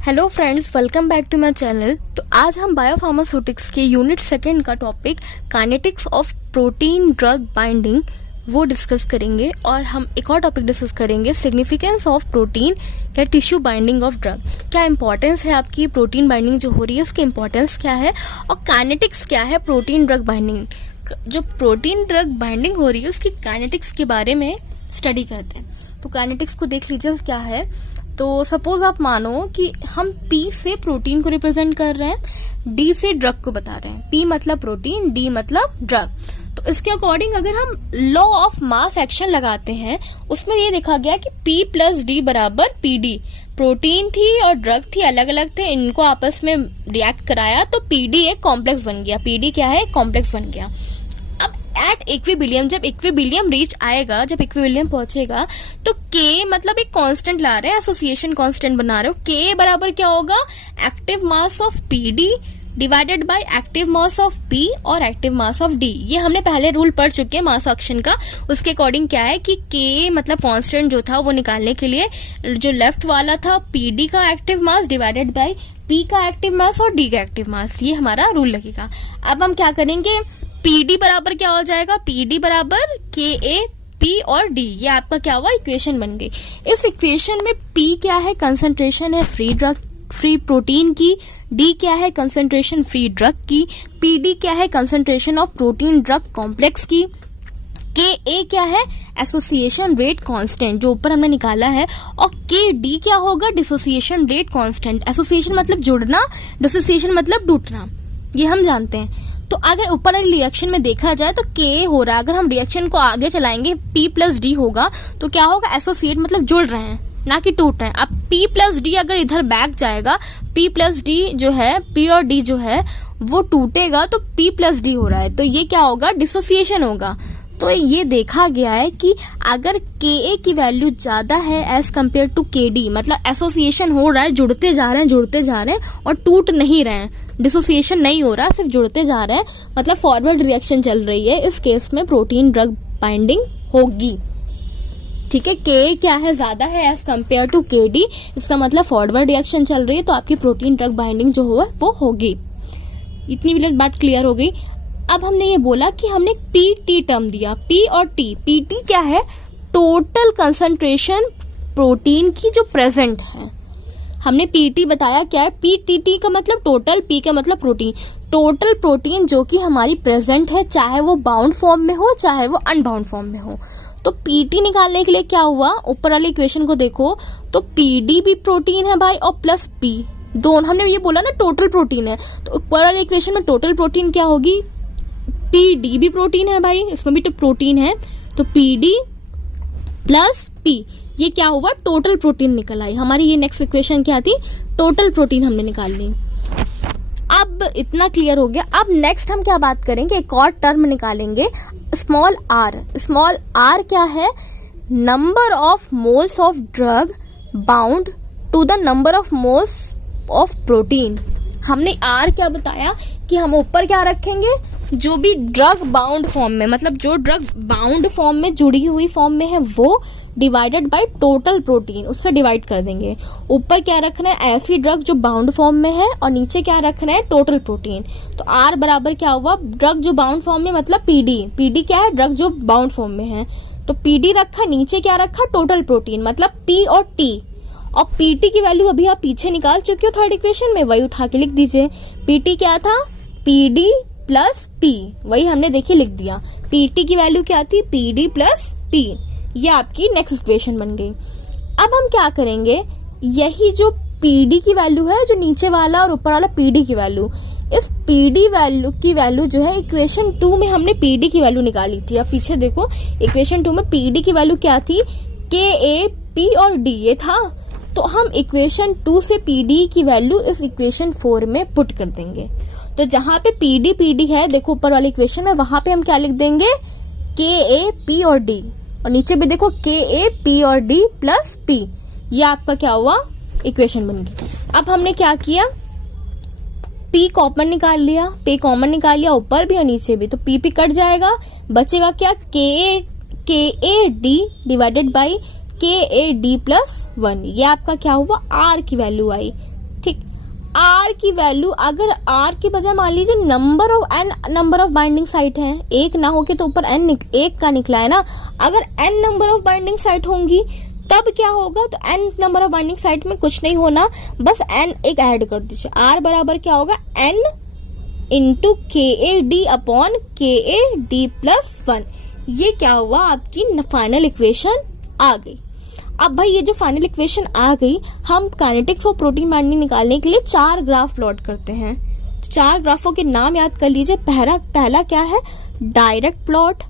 Hello friends, welcome back to my channel. तो आज हम बायोफार्मास्यूटिक्स के यूनिट सेकंड का topic kinetics of protein drug binding वो डिस्कस करेंगे और हम एक और टॉपिक डिस्कस करेंगे सिग्निफिकेंस ऑफ प्रोटीन या टिश्यू बाइंडिंग ऑफ ड्रग। क्या इंपॉर्टेंस है आपकी प्रोटीन बाइंडिंग जो हो रही है उसकी इंपॉर्टेंस क्या है और काइनेटिक्स क्या है प्रोटीन ड्रग बाइंडिंग। जो प्रोटीन ड्रग बाइंडिंग हो रही है उसकी काइनेटिक्स के बारे में स्टडी करते हैं। तो काइनेटिक्स को देख लीजिए क्या है। तो सपोज आप मानो कि हम P से प्रोटीन को रिप्रेजेंट कर रहे हैं, D से ड्रग को बता रहे हैं। P मतलब प्रोटीन, D मतलब ड्रग। तो इसके अकॉर्डिंग अगर हम लॉ ऑफ मास एक्शन लगाते हैं उसमें ये देखा गया कि P प्लस D बराबर PD। प्रोटीन थी और ड्रग थी, अलग अलग थे, इनको आपस में रिएक्ट कराया तो PD एक कॉम्प्लेक्स बन गया। PD क्या है? कॉम्प्लेक्स बन गया। एट इक्विबिलियम, जब इक्विबिलियम रीच आएगा, जब इक्विबिलियम पहुंचेगा तो K मतलब एक कांस्टेंट ला रहे हैं, एसोसिएशन कांस्टेंट बना रहे हो। K बराबर क्या होगा? Active mass of PD divided by active mass of P और एक्टिव मास ऑफ D। ये हमने पहले रूल पढ़ चुके हैं मास एक्शन का। उसके अकॉर्डिंग क्या है कि K मतलब कांस्टेंट जो था वो निकालने के लिए जो लेफ्ट वाला था PD का active mass divided by P का एक्टिव मास और D का एक्टिव मास, ये हमारा रूल लगेगा। अब हम क्या करेंगे? PD बराबर क्या हो जाएगा? PD बराबर KA P और D। ये आपका क्या हुआ? इक्वेशन बन गई। इस इक्वेशन में P क्या है? कंसंट्रेशन है फ्री प्रोटीन की। D क्या है? कंसंट्रेशन फ्री ड्रग की। PD क्या है? Concentration of protein drug complex की। KA क्या है? एसोसिएशन रेट कांस्टेंट जो ऊपर हमने निकाला है। और KD क्या होगा? Dissociation rate constant. एसोसिएशन मतलब जुड़ना, डिसोसिएशन मतलब टूटना, ये हम जानते हैं। तो अगर ऊपर वाली रिएक्शन में देखा जाए तो K हो रहा है, अगर हम रिएक्शन को आगे चलाएंगे P प्लस D होगा तो क्या होगा? एसोसिएट मतलब जुड़ रहे हैं ना कि टूट रहे हैं। अब P प्लस D अगर इधर बैक जाएगा, P प्लस D जो है, P और D जो है वो टूटेगा तो P प्लस D हो रहा है, तो ये क्या होगा? डिसोसिएशन होगा। तो ये देखा गया है कि अगर Ka की वैल्यू ज्यादा है एज कम्पेयर टू KD, मतलब एसोसिएशन हो रहा है, जुड़ते जा रहे हैं और टूट नहीं रहे हैं, डिसोसिएशन नहीं हो रहा, सिर्फ जुड़ते जा रहे हैं, मतलब फॉरवर्ड रिएक्शन चल रही है। इस केस में प्रोटीन ड्रग बाइंडिंग होगी। ठीक है, Ka क्या है? ज्यादा है एज कम्पेयर टू KD, इसका मतलब फॉरवर्ड रिएक्शन चल रही है, तो आपकी प्रोटीन ड्रग बाइंडिंग जो हो वो होगी। इतनी भी बात क्लियर हो गई। अब हमने ये बोला कि हमने PT टर्म दिया, P और T। PT क्या है? टोटल कंसंट्रेशन प्रोटीन की जो प्रेजेंट है। हमने PT बताया क्या है? PTT का मतलब टोटल, P का मतलब प्रोटीन। टोटल प्रोटीन जो कि हमारी प्रेजेंट है, चाहे वो बाउंड फॉर्म में हो चाहे वो अनबाउंड फॉर्म में हो। तो PT निकालने के लिए क्या हुआ? ऊपर वाली इक्वेशन को देखो तो PD भी प्रोटीन है भाई और प्लस P दोनों। हमने ये बोला ना टोटल प्रोटीन है, तो ऊपर वाली इक्वेशन में टोटल प्रोटीन क्या होगी? PD भी प्रोटीन है भाई, इसमें भी तो प्रोटीन है, तो PD प्लस P, ये क्या हुआ? टोटल प्रोटीन निकल आई हमारी। ये नेक्स्ट इक्वेशन क्या थी? टोटल प्रोटीन हमने निकाल ली। अब इतना क्लियर हो गया। अब नेक्स्ट हम क्या बात करेंगे? एक और टर्म निकालेंगे, स्मॉल r। स्मॉल r क्या है? Number of moles of drug bound to the number of moles of protein. हमने r क्या बताया कि हम ऊपर क्या रखेंगे? जो भी ड्रग बाउंड फॉर्म में, मतलब जो ड्रग बाउंड फॉर्म में जुड़ी हुई फॉर्म में है वो डिवाइडेड बाय टोटल प्रोटीन, उससे डिवाइड कर देंगे। ऊपर क्या रखना है? ऐसी ड्रग जो बाउंड फॉर्म में है, और नीचे क्या रखना है? Total protein. तो R बराबर क्या हुआ? ड्रग जो बाउंड फॉर्म में मतलब PD। PD क्या है? ड्रग जो बाउंड फॉर्म में है, तो PD रखा, नीचे क्या रखा? टोटल प्रोटीन, मतलब P और T। और PT की वैल्यू अभी आप पीछे निकाल चुके हो थर्ड इक्वेशन में, वही उठा के लिख दीजिए। PT क्या था? PD प्लस P, वही हमने देखिए लिख दिया। PT की वैल्यू क्या थी? PD plus P। ये आपकी नेक्स्ट इक्वेशन बन गई। अब हम क्या करेंगे? यही जो PD की वैल्यू है, जो नीचे वाला और ऊपर वाला PD की वैल्यू, इस PD वैल्यू की वैल्यू जो है इक्वेशन 2 में हमने PD की वैल्यू निकाली थी। अब पीछे देखो, इक्वेशन 2 में PD की वैल्यू क्या थी? KA P और D ये था। तो हम इक्वेशन 2 से PD की वैल्यू इस इक्वेशन 4 में पुट कर देंगे। तो जहां पे PD है, देखो ऊपर वाली इक्वेशन में, वहां पे हम क्या लिख देंगे? KA P और D, और नीचे भी देखो KA P और D प्लस P। ये आपका क्या हुआ? इक्वेशन बन गई। अब हमने क्या किया? P कॉमन निकाल लिया, P कॉमन निकाल लिया ऊपर भी और नीचे भी, तो P कट जाएगा, बचेगा क्या? KA D divided by KAD+1। ये आपका क्या हुआ? R की वैल्यू आई। आर की वैल्यू, अगर आर की बजाय मान लीजिए नंबर ऑफ बाइंडिंग साइट है, एक ना हो के तो ऊपर एन एक का निकला है ना, अगर N number of binding site होंगी तब क्या होगा, तो N number of binding site में कुछ नहीं होना, बस एन एक ऐड कर दीजिए। आर बराबर क्या होगा, एन इंटू के ए डी अपॉन के ए डी प्लस 1। ये क्या हुआ, आपकी फाइनल इक्वेशन आ गई। अब भाई ये जो फाइनल इक्वेशन आ गई, हम काइनेटिक्स और प्रोटीन बाइंडिंग निकालने के लिए 4 ग्राफ प्लॉट करते हैं। 4 ग्राफों के नाम याद कर लीजिए। पहला क्या है, डायरेक्ट प्लॉट,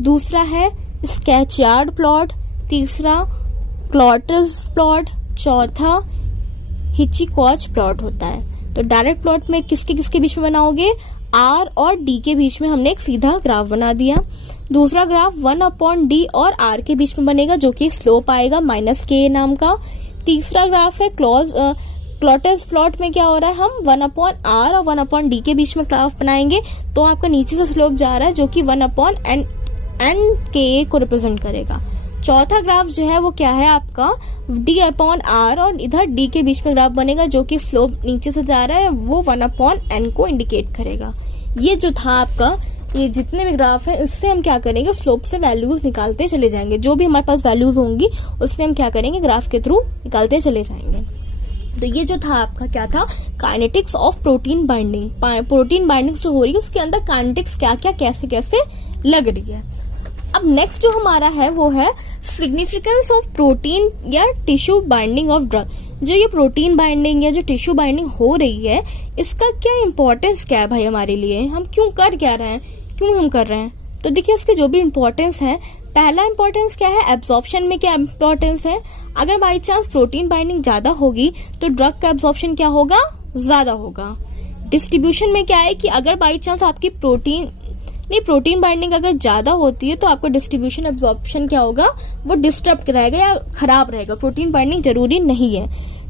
दूसरा है स्केचयार्ड प्लॉट, तीसरा क्लॉटर्स प्लॉट, चौथा हिचिकॉच प्लॉट होता है। तो डायरेक्ट प्लॉट में किसके किसके बीच में बनाओगे, आर और डी के बीच में हमने एक सीधा ग्राफ बना दिया। दूसरा ग्राफ 1/d और आर के बीच में बनेगा, जो कि स्लोप आएगा -k नाम का। तीसरा ग्राफ है क्लॉटर्स प्लॉट में क्या हो रहा है, हम 1/r और 1/d के बीच में ग्राफ बनाएंगे, तो आपका नीचे से स्लोप जा रहा है जो कि 1/n को रिप्रेजेंट करेगा। चौथा ग्राफ जो है वो क्या है आपका d/r और इधर d के बीच में ग्राफ बनेगा, जो कि स्लोप नीचे से जा रहा है, वो 1/n को इंडिकेट करेगा। ये जो था आपका, ये जितने भी ग्राफ है इससे हम क्या करेंगे, स्लोप से वैल्यूज निकालते चले जाएंगे। जो भी हमारे पास वैल्यूज होंगी उससे हम क्या करेंगे, ग्राफ के थ्रू निकालते चले जाएंगे। तो ये जो था आपका क्या था, kinetics of protein binding. Protein bindings जो हो रही है उसके अंदर काइनेटिक्स क्या क्या कैसे कैसे लग रही है। अब नेक्स्ट जो हमारा है वो है सिग्निफिकेंस ऑफ प्रोटीन या टिश्यू बाइंडिंग ऑफ ड्रग। जो ये प्रोटीन बाइंडिंग या जो टिश्यू बाइंडिंग हो रही है, इसका क्या इंपॉर्टेंस क्या है भाई हमारे लिए, हम क्यों कर क्या रहे हैं, क्यों हम कर रहे हैं। तो देखिए इसके जो भी इंपॉर्टेंस है, पहला इंपॉर्टेंस क्या है, एब्जॉर्प्शन में क्या इंपॉर्टेंस है। अगर बाई चांस प्रोटीन बाइंडिंग ज्यादा होगी तो ड्रग का एब्जॉर्प्शन क्या होगा, ज्यादा होगा। डिस्ट्रीब्यूशन में क्या है कि अगर बाई चांस आपकी प्रोटीन बाइंडिंग अगर ज्यादा होती है तो आपका डिस्ट्रीब्यूशन एब्जॉर्प्शन क्या होगा, वो डिस्टर्ब रहेगा या खराब रहेगा। प्रोटीन बाइंडिंग जरूरी नहीं है।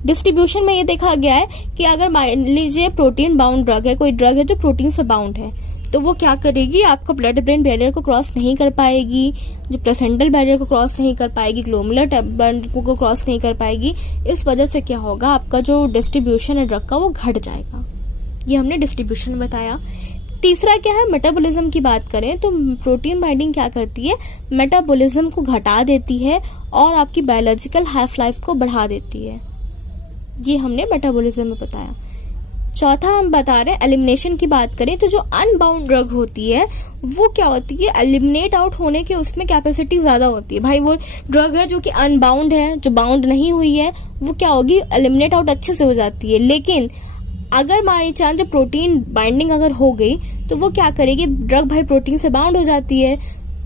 डिस्ट्रीब्यूशन में ये देखा गया है कि अगर मान लीजिए प्रोटीन बाउंड ड्रग है, कोई ड्रग है जो प्रोटीन से बाउंड है, तो वो क्या करेगी, आपका ब्लड ब्रेन बैरियर को क्रॉस नहीं कर पाएगी, जो प्लेसेंटल बैरियर को क्रॉस नहीं कर पाएगी, ग्लोमेरुलर को क्रॉस नहीं कर पाएगी। इस वजह से क्या होगा, आपका जो डिस्ट्रीब्यूशन है ड्रग का वो घट जाएगा। ये हमने डिस्ट्रीब्यूशन में बताया। तीसरा क्या है, मेटाबॉलिज्म की बात करें तो प्रोटीन बाइंडिंग क्या करती है, मेटाबॉलिज्म को घटा देती है और आपकी बायोलॉजिकल हाफ लाइफ को बढ़ा देती है। ये हमने मेटाबॉलिज्म में बताया। चौथा हम बता रहे हैं एलिमिनेशन की बात करें तो जो अनबाउंड ड्रग होती है वो क्या होती है, एलिमिनेट आउट होने के उसमें कैपेसिटी ज्यादा होती है। भाई वो ड्रग है जो कि अनबाउंड है, जो बाउंड नहीं हुई है, वो क्या होगी, एलिमिनेट आउट अच्छे से हो जाती है। लेकिन अगर मानी चांस प्रोटीन बाइंडिंग अगर हो गई तो वो क्या करेगी, ड्रग भाई प्रोटीन से बाउंड हो जाती है,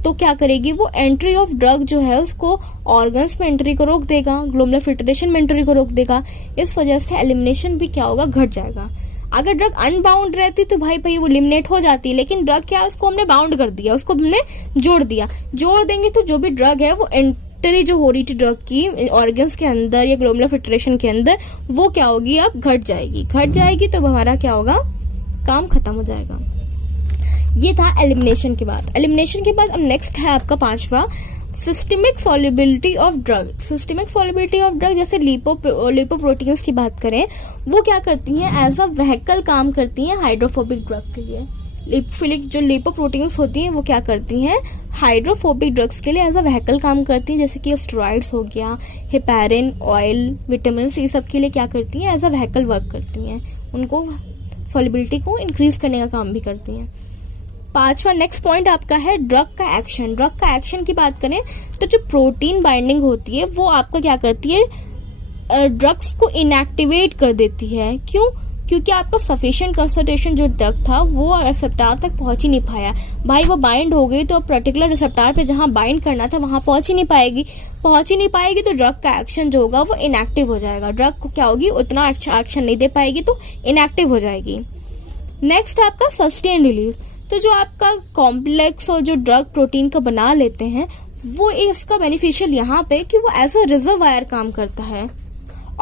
तो क्या करेगी, वो एंट्री ऑफ ड्रग जो है उसको ऑर्गन्स में एंट्री को रोक देगा, ग्लोमेरुलर फिल्ट्रेशन में एंट्री को रोक देगा। इस वजह से एलिमिनेशन भी क्या होगा, घट जाएगा। अगर ड्रग अनबाउंड रहती तो भाई वो एलिमिनेट हो जाती है, लेकिन ड्रग क्या, उसको हमने बाउंड कर दिया, उसको हमने जोड़ दिया। जोड़ देंगे तो जो भी ड्रग है वो एंट्री जो हो रही थी ड्रग की ऑर्गन्स के अंदर या ग्लोमेरुलर फिल्ट्रेशन के अंदर, वो क्या होगी, अब घट जाएगी तो हमारा क्या होगा, काम खत्म हो जाएगा। ये था एलिमिनेशन के बाद। एलिमिनेशन के बाद अब नेक्स्ट है आपका पांचवा, systemic solubility of drug. Systemic solubility of drug, जैसे लिपोप्रोटीन्स की बात करें, वो क्या करती हैं, एज अ व्हीकल काम करती हैं हाइड्रोफोबिक ड्रग के लिए। लिपोफिलिक जो लिपोप्रोटीन्स होती हैं वो क्या करती हैं, हाइड्रोफोबिक ड्रग्स के लिए एज अ व्हीकल काम करती हैं, जैसे कि स्टेरॉइड्स हो गया, हेपेरिन, ऑयल, विटामिन, ये सब के लिए क्या करती हैं, एज अ व्हीकल वर्क करती हैं, उनको सॉल्युबिलिटी को इंक्रीज करने का काम भी करती हैं। पांचवा नेक्स्ट पॉइंट आपका है ड्रग का एक्शन। ड्रग का एक्शन की बात करें तो जो प्रोटीन बाइंडिंग होती है वो आपको क्या करती है, ड्रग्स को इनएक्टिवेट कर देती है। क्यों, क्योंकि आपका सफिशिएंट कंसंट्रेशन जो ड्रग था वो रिसेप्टर तक पहुंच ही नहीं पाया। भाई वो बाइंड हो गई तो पर्टिकुलर रिसेप्टर पे जहां बाइंड करना था वहां पहुंच ही नहीं पाएगी तो ड्रग का एक्शन जो होगा वो इनएक्टिव हो जाएगा। ड्रग को क्या होगी, उतना एक्शन नहीं दे पाएगी तो इनएक्टिव हो जाएगी। नेक्स्ट आपका सस्टेन रिलीज। तो जो आपका कॉम्प्लेक्स और जो ड्रग प्रोटीन का बना लेते हैं वो इसका बेनिफिशियल यहाँ पे कि वो एज अ रिजर्वायर काम करता है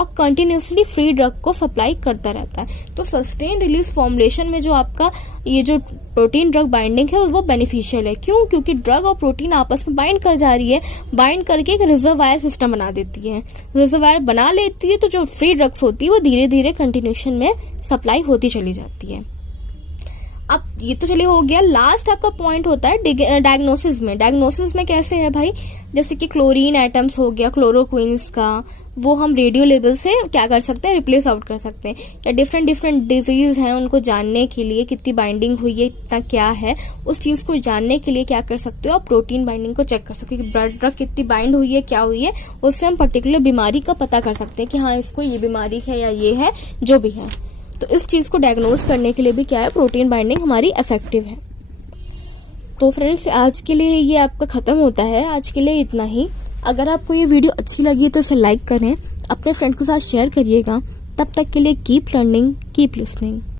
और कंटिन्यूसली फ्री ड्रग को सप्लाई करता रहता है। तो सस्टेन रिलीज फॉर्मुलेशन में जो आपका ये जो प्रोटीन ड्रग बाइंडिंग है वो बेनिफिशियल है। क्यों? क्योंकि ड्रग और प्रोटीन आपस में बाइंड कर जा रही है, बाइंड करके एक रिजर्वायर सिस्टम बना देती है। रिजर्वायर बना लेती है तो जो फ्री ड्रग्स होती है वो धीरे धीरे कंटिन्यूशन में सप्लाई होती चली जाती है। अब ये तो चलिए हो गया। लास्ट आपका पॉइंट होता है डायग्नोसिस में। डायग्नोसिस में कैसे है भाई, जैसे कि क्लोरीन एटम्स हो गया क्लोरोक्विन्स का, वो हम रेडियो लेवल से क्या कर सकते हैं, रिप्लेस आउट कर सकते हैं। या डिफरेंट डिजीज हैं उनको जानने के लिए कितनी बाइंडिंग हुई है, इतना क्या है, उस चीज़ को जानने के लिए क्या कर सकते हो आप, प्रोटीन बाइंडिंग को चेक कर सकते हो कि ब्लड ड्रग कितनी बाइंड हुई है, क्या हुई है। उससे हम पर्टिकुलर बीमारी का पता कर सकते हैं कि हाँ इसको ये बीमारी है या ये है, जो भी है। तो इस चीज़ को डायग्नोज करने के लिए भी क्या है, प्रोटीन बाइंडिंग हमारी इफेक्टिव है। तो फ्रेंड्स आज के लिए ये आपका ख़त्म होता है, आज के लिए इतना ही। अगर आपको ये वीडियो अच्छी लगी तो इसे लाइक करें, अपने फ्रेंड्स के साथ शेयर करिएगा। तब तक के लिए कीप लर्निंग, कीप लिसनिंग।